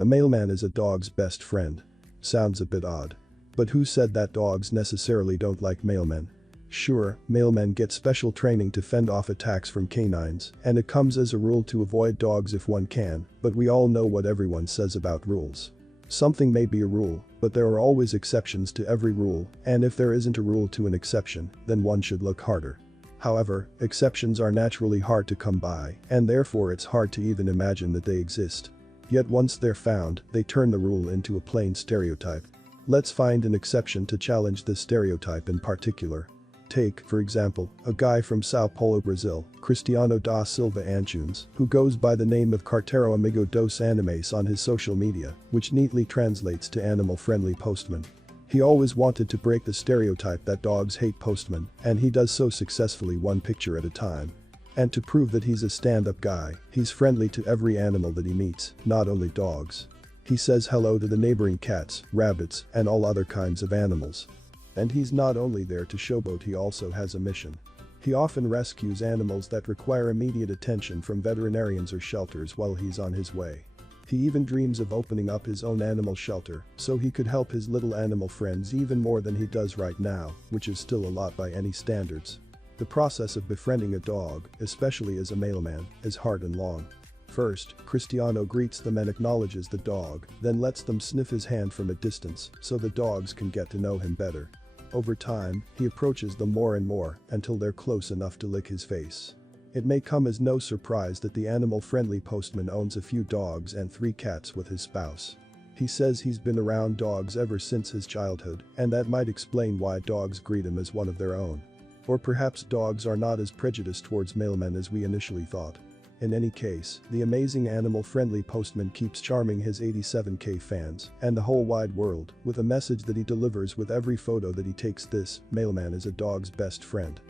A mailman is a dog's best friend. Sounds a bit odd. But who said that dogs necessarily don't like mailmen? Sure, mailmen get special training to fend off attacks from canines, and it comes as a rule to avoid dogs if one can, but we all know what everyone says about rules. Something may be a rule, but there are always exceptions to every rule, and if there isn't a rule to an exception, then one should look harder. However, exceptions are naturally hard to come by, and therefore it's hard to even imagine that they exist. Yet once they're found, they turn the rule into a plain stereotype. Let's find an exception to challenge this stereotype in particular. Take, for example, a guy from Sao Paulo, Brazil, Cristiano da Silva Antunes, who goes by the name of Carteiro Amigo dos Animes on his social media, which neatly translates to animal-friendly postman. He always wanted to break the stereotype that dogs hate postmen, and he does so successfully one picture at a time. And to prove that he's a stand-up guy, he's friendly to every animal that he meets, not only dogs. He says hello to the neighboring cats, rabbits, and all other kinds of animals. And he's not only there to showboat, he also has a mission. He often rescues animals that require immediate attention from veterinarians or shelters while he's on his way. He even dreams of opening up his own animal shelter so he could help his little animal friends even more than he does right now, which is still a lot by any standards. The process of befriending a dog, especially as a mailman, is hard and long. First, Cristiano greets them and acknowledges the dog, then lets them sniff his hand from a distance so the dogs can get to know him better. Over time, he approaches them more and more until they're close enough to lick his face. It may come as no surprise that the animal-friendly postman owns a few dogs and 3 cats with his spouse. He says he's been around dogs ever since his childhood, and that might explain why dogs greet him as one of their own. Or perhaps dogs are not as prejudiced towards mailmen as we initially thought. In any case, the amazing animal-friendly postman keeps charming his 87K fans and the whole wide world with a message that he delivers with every photo that he takes. This mailman is a dog's best friend.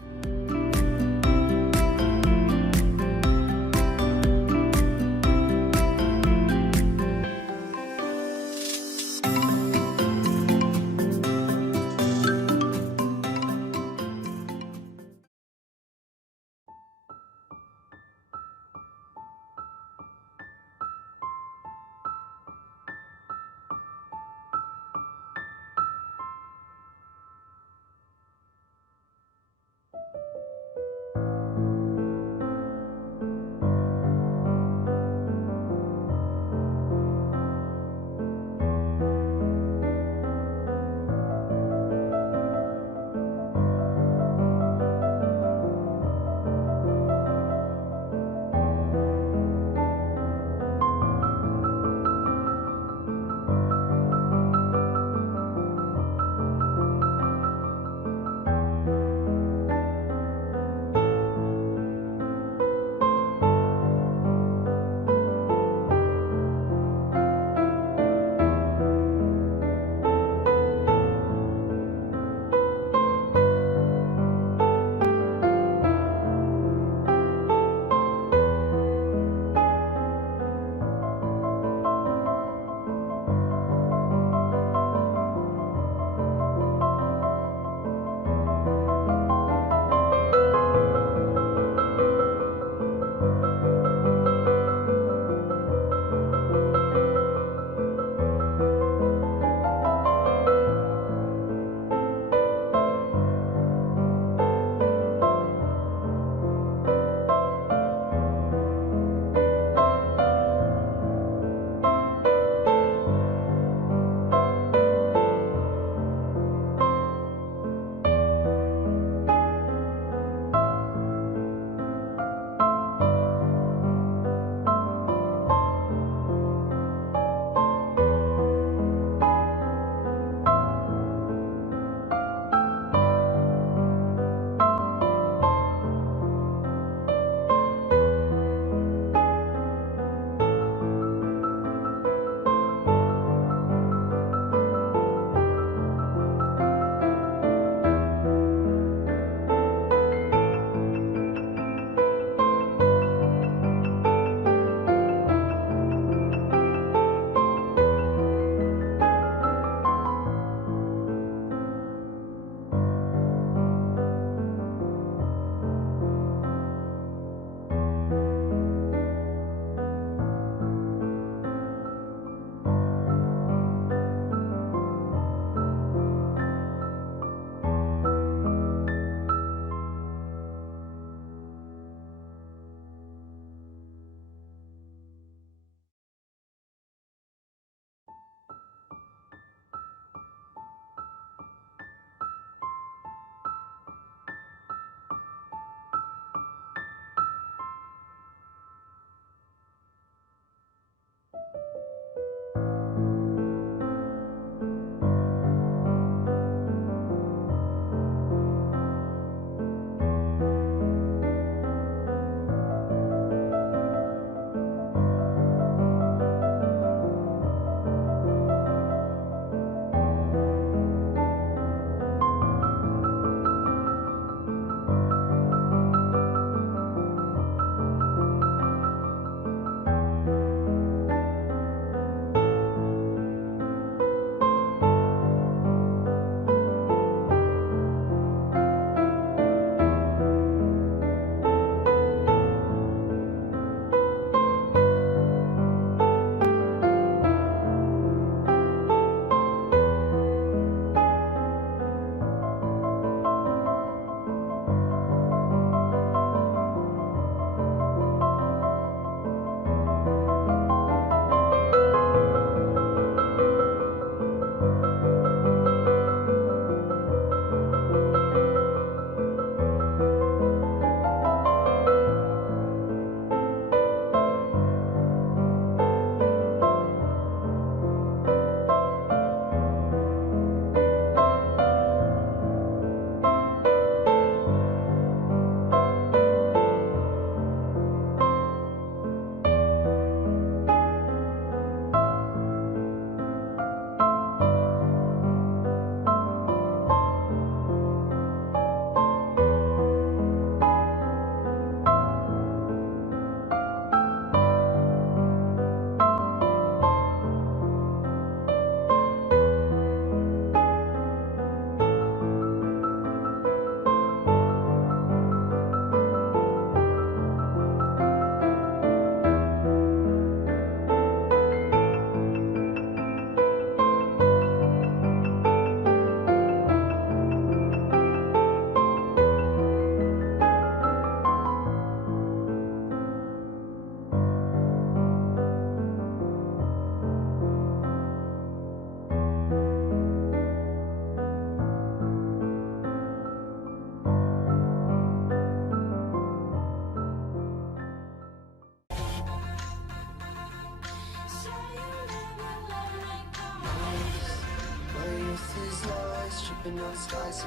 in your skies.